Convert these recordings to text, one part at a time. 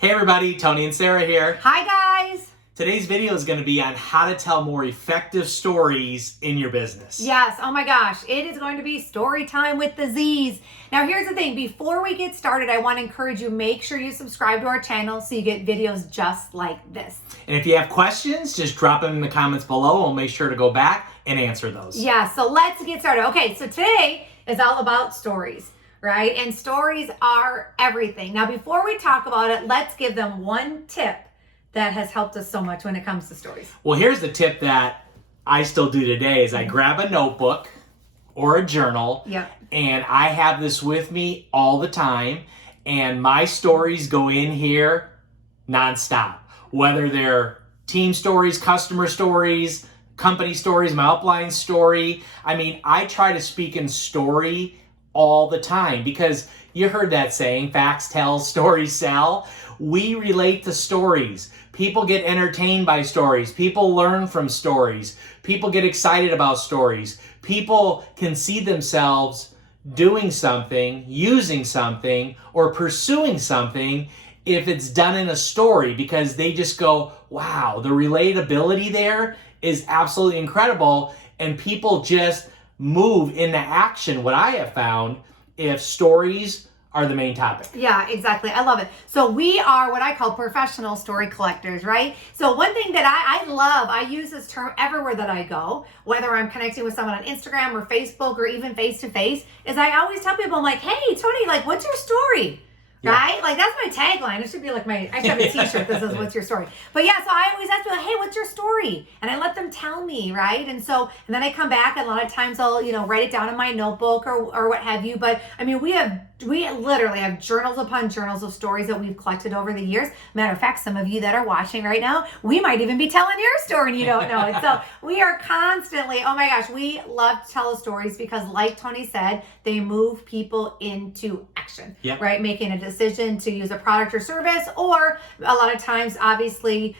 Hey everybody, Tony and Sarah here. Hi guys! Today's video is going to be on how to tell more effective stories in your business. Yes, oh my gosh, it is going to be story time with the Z's. Now here's the thing, before we get started, I want to encourage you, make sure you subscribe to our channel so you get videos just like this. And if you have questions, just drop them in the comments below. We'll make sure to go back and answer those. Yeah, so let's get started. Okay, so today is all about stories, right? And stories are everything. Now before we talk about it, let's give them one tip that has helped us so much when it comes to stories. Well, here's the tip that I still do today is I grab a notebook or a journal, and I have this with me all the time, and my stories go in here nonstop. Whether they're team stories, customer stories, company stories, my upline story. I mean, I try to speak in story all the time because you heard that saying, facts tell, stories sell. We relate to stories. People get entertained by stories. People learn from stories. People get excited about stories. People can see themselves doing something, using something, or pursuing something if it's done in a story because they just go, wow, the relatability there is absolutely incredible. And people just move into action, what I have found, if stories are the main topic. Yeah, exactly. I love it. So we are what I call professional story collectors, right? So one thing that I love, I use this term everywhere that I go, whether I'm connecting with someone on Instagram or Facebook or even face-to-face, is I always tell people, I'm like, hey, Tony, like, what's your story? Yeah. Right? Like, that's my tagline. It should be like I should have a t-shirt that says, what's your story? But yeah, so I always ask people, hey, what's your story? And I let them tell me, right? And then I come back and a lot of times I'll, write it down in my notebook or what have you. But I mean, we literally have journals upon journals of stories that we've collected over the years. Matter of fact, some of you that are watching right now, we might even be telling your story and you don't know it. So we are constantly, oh my gosh, we love to tell stories because like Tony said, they move people into action, right? Making a decision to use a product or service, or a lot of times, obviously,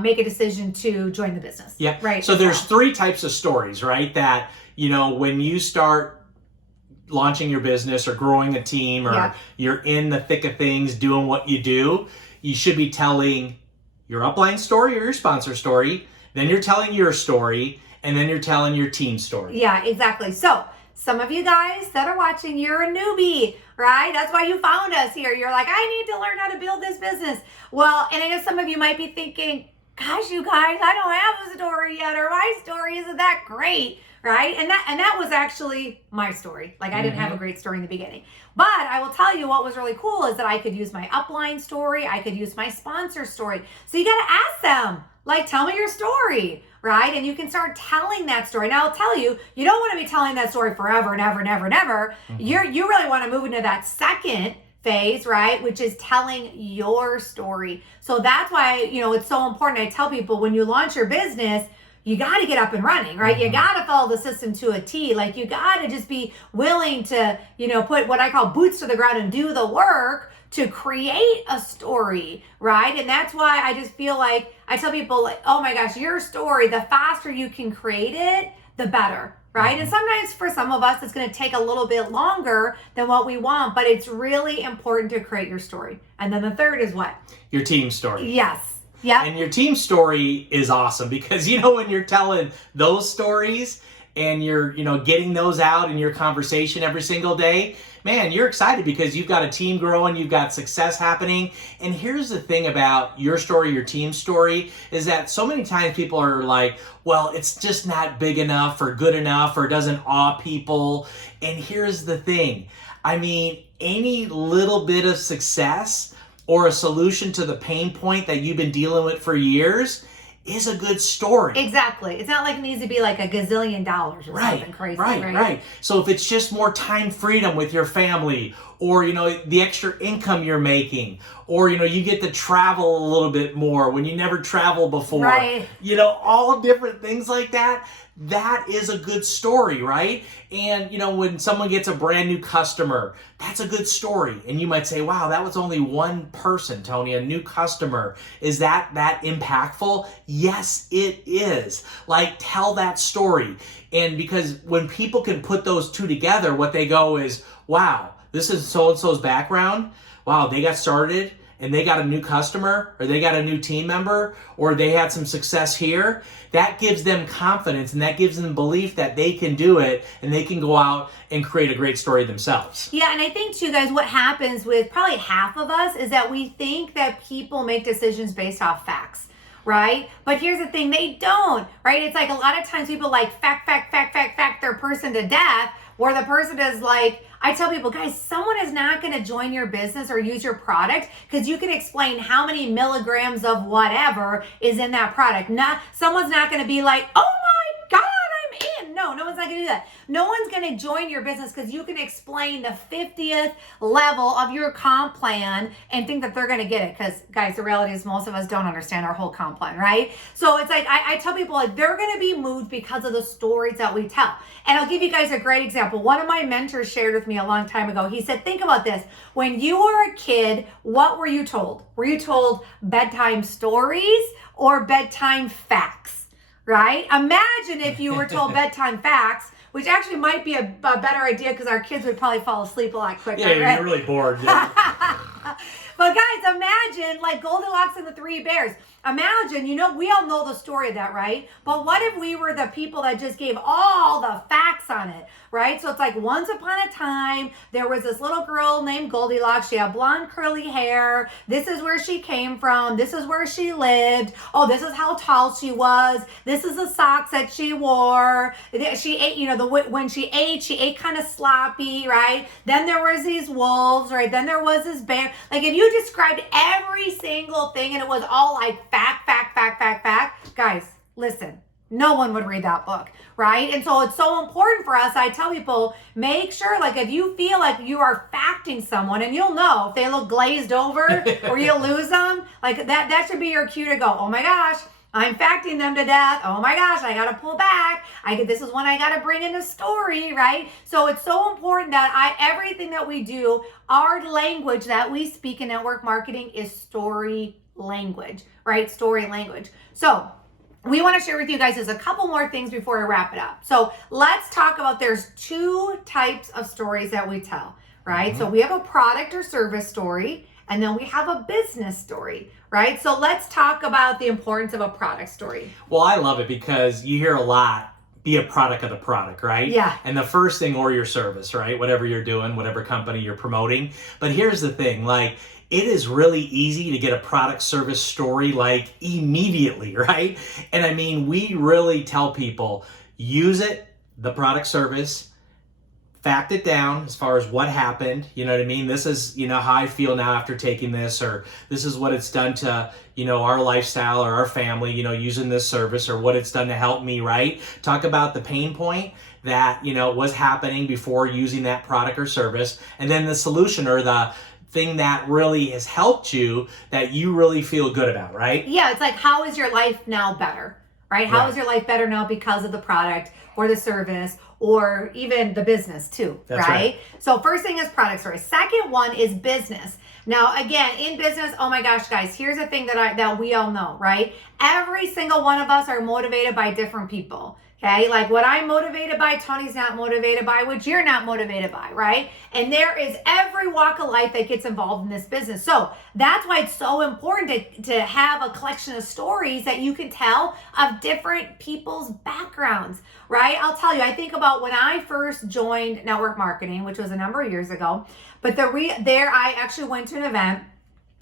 make a decision to join the business. Yeah. Right. So there's three types of stories, right? That, when you start launching your business or growing a team or you're in the thick of things doing what you do, you should be telling your upline story or your sponsor story, then you're telling your story, and then you're telling your team story. Yeah, exactly. So some of you guys that are watching, you're a newbie, right? That's why you found us here. You're like, I need to learn how to build this business. Well, and I know some of you might be thinking, gosh, you guys, I don't have a story yet, or my story isn't that great, right? And that was actually my story. Like I didn't have a great story in the beginning. But I will tell you what was really cool is that I could use my upline story. I could use my sponsor story. So you got to ask them, like, tell me your story, right? And you can start telling that story. Now I'll tell you, you don't want to be telling that story forever and ever and ever and ever. You really want to move into that second phase, right? Which is telling your story. So that's why, it's so important. I tell people when you launch your business, you got to get up and running, right? You got to follow the system to a T. Like you got to just be willing to, put what I call boots to the ground and do the work to create a story, right? And that's why I just feel like I tell people, like, oh my gosh, your story, the faster you can create it, the better, right? And sometimes for some of us, it's going to take a little bit longer than what we want, but it's really important to create your story. And then the third is what? Your team story. Yes. Yeah. And your team story is awesome because, when you're telling those stories and you're, getting those out in your conversation every single day, man, you're excited because you've got a team growing, you've got success happening. And here's the thing about your story, your team story, is that so many times people are like, well, it's just not big enough or good enough or doesn't awe people. And here's the thing. I mean, any little bit of success or a solution to the pain point that you've been dealing with for years is a good story. Exactly. It's not like it needs to be like $1 gazillion or something crazy. Right. So if it's just more time freedom with your family, or, the extra income you're making, or, you get to travel a little bit more when you never traveled before, right. All different things like that. That is a good story, right? And, when someone gets a brand new customer, that's a good story. And you might say, wow, that was only one person, Tony, a new customer. Is that impactful? Yes, it is. Like, tell that story. And because when people can put those two together, what they go is, wow, this is so-and-so's background. Wow, they got started and they got a new customer or they got a new team member or they had some success here, that gives them confidence and that gives them belief that they can do it and they can go out and create a great story themselves. Yeah, and I think too, guys, what happens with probably half of us is that we think that people make decisions based off facts, right? But here's the thing, they don't, right? It's like a lot of times people like fact their person to death, where the person is like, I tell people, guys, someone is not going to join your business or use your product because you can explain how many milligrams of whatever is in that product. Someone's not going to be like, oh my God, I'm in. No one's not going to do that. No one's going to join your business because you can explain the 50th level of your comp plan and think that they're going to get it. Because, guys, the reality is most of us don't understand our whole comp plan, right? So it's like, I tell people, like, they're going to be moved because of the stories that we tell. And I'll give you guys a great example. One of my mentors shared with me a long time ago. He said, think about this. When you were a kid, what were you told? Were you told bedtime stories or bedtime facts, right? Imagine if you were told bedtime facts, which actually might be a better idea because our kids would probably fall asleep a lot quicker. Yeah, right? you're really bored. Yeah. But guys, imagine like Goldilocks and the Three Bears. Imagine, we all know the story of that, right? But what if we were the people that just gave all the facts on it, right? So it's like once upon a time, there was this little girl named Goldilocks. She had blonde curly hair. This is where she came from. This is where she lived. Oh, this is how tall she was. This is the socks that she wore. She ate, when she ate kind of sloppy, right? Then there was these wolves, right? Then there was this bear. Like if you described every single thing and it was all like fact, guys, listen, no one would read that book, right? And so it's so important for us. I tell people, make sure, like, if you feel like you are facting someone, and you'll know if they look glazed over or you lose them, like that should be your cue to go, oh my gosh, I'm facting them to death. Oh my gosh, I got to pull back. This is when I got to bring in a story, right? So it's so important that everything that we do, our language that we speak in network marketing is story language, right? Story language. So we want to share with you guys is a couple more things before we wrap it up. So let's talk about, there's two types of stories that we tell, right? Mm-hmm. So we have a product or service story, and then we have a business story, right? So let's talk about the importance of a product story. Well, I love it because you hear a lot, be a product of the product, right? Yeah. And the first thing, or your service, right? Whatever you're doing, whatever company you're promoting. But here's the thing, like, it is really easy to get a product service story like immediately, right? And I mean, we really tell people, use it, the product service, fact it down as far as what happened. You know what I mean? This is, how I feel now after taking this, or this is what it's done to, our lifestyle or our family, using this service, or what it's done to help me, right? Talk about the pain point that, was happening before using that product or service, and then the solution or the thing that really has helped you that you really feel good about, right? Yeah, it's like, how is your life now better, right? How is your life better now because of the product or the service or even the business too, right? So first thing is product story. Second one is business. Now, again, in business, oh my gosh, guys, here's the thing that we all know, right? Every single one of us are motivated by different people. Okay, like what I'm motivated by, Tony's not motivated by, which you're not motivated by, right? And there is every walk of life that gets involved in this business. So that's why it's so important to have a collection of stories that you can tell of different people's backgrounds, right? I'll tell you, I think about when I first joined network marketing, which was a number of years ago, but I actually went to an event.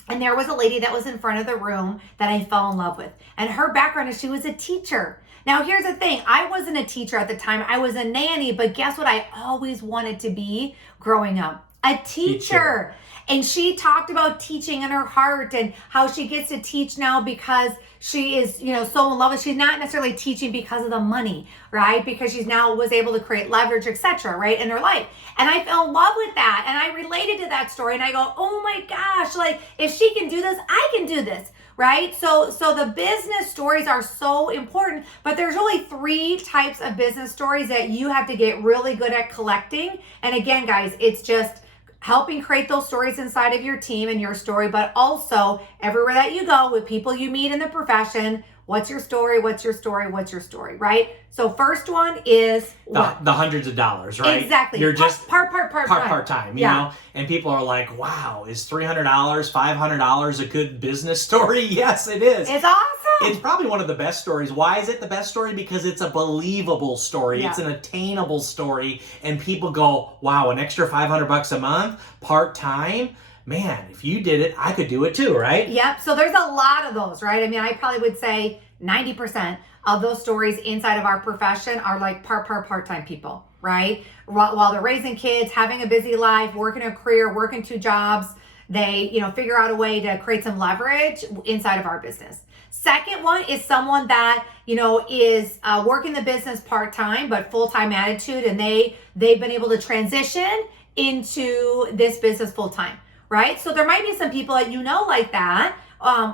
And there was a lady that was in front of the room that I fell in love with. And her background is she was a teacher. Now, here's the thing. I wasn't a teacher at the time. I was a nanny, but guess what I always wanted to be growing up? A teacher. And she talked about teaching in her heart and how she gets to teach now because she is, so in love with, she's not necessarily teaching because of the money, right? Because she's now was able to create leverage, etc., right, in her life. And I fell in love with that. And I related to that story. And I go, oh my gosh, like if she can do this, I can do this. Right? So the business stories are so important, but there's really three types of business stories that you have to get really good at collecting. And again, guys, it's just helping create those stories inside of your team and your story, but also everywhere that you go with people you meet in the profession, What's your story? What's your story? What's your story? Right? So first one is the hundreds of dollars, right? Exactly. You're just part time, you know? And people are like, wow, is $300, $500 a good business story? Yes, it is. It's awesome. It's probably one of the best stories. Why is it the best story? Because it's a believable story. Yeah. It's an attainable story. And people go, wow, an extra $500 a month, part-time? Man, if you did it, I could do it too, right? Yep. So there's a lot of those, right? I mean, I probably would say 90% of those stories inside of our profession are like part-time people, right? While they're raising kids, having a busy life, working a career, working 2 jobs, they, figure out a way to create some leverage inside of our business. Second one is someone that, is working the business part-time, but full-time attitude, and they've been able to transition into this business full-time. Right? So there might be some people that like that,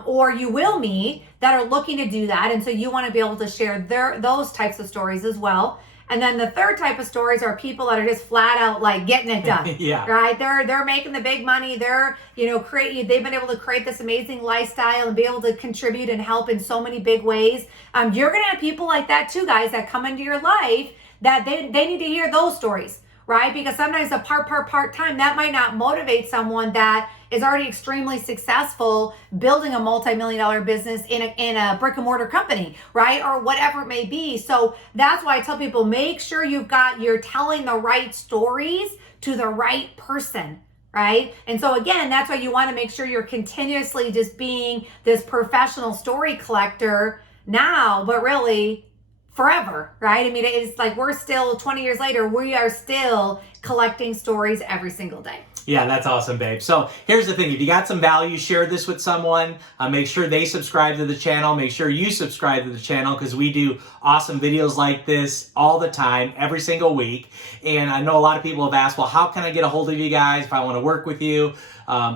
or you will meet that are looking to do that. And so you want to be able to share those types of stories as well. And then the third type of stories are people that are just flat out like getting it done. Yeah. Right? They're making the big money. They're, they've been able to create this amazing lifestyle and be able to contribute and help in so many big ways. You're going to have people like that too, guys, that come into your life that they need to hear those stories. Right? Because sometimes a part-time, that might not motivate someone that is already extremely successful building a multi-million-dollar business in a brick and mortar company, right? Or whatever it may be. So that's why I tell people, make sure you're telling the right stories to the right person, right? And so again, that's why you want to make sure you're continuously just being this professional story collector now, but really forever, right? I mean, it's like we're still 20 years later, we are still collecting stories every single day. Yeah, that's awesome, babe. So here's the thing. If you got some value, share this with someone. Make sure they subscribe to the channel. Make sure you subscribe to the channel because we do awesome videos like this all the time, every single week. And I know a lot of people have asked, well, how can I get a hold of you guys if I want to work with you,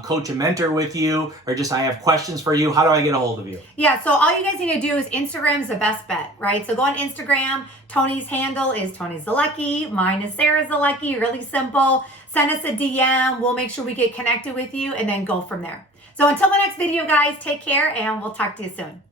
coach and mentor with you, or just I have questions for you? How do I get a hold of you? Yeah, so all you guys need to do is Instagram is the best bet, right? So go on Instagram. Tony's handle is Tony Zolecki. Mine is Sarah Zolecki. Really simple. Send us a DM. We'll make sure we get connected with you and then go from there. So until the next video, guys, take care and we'll talk to you soon.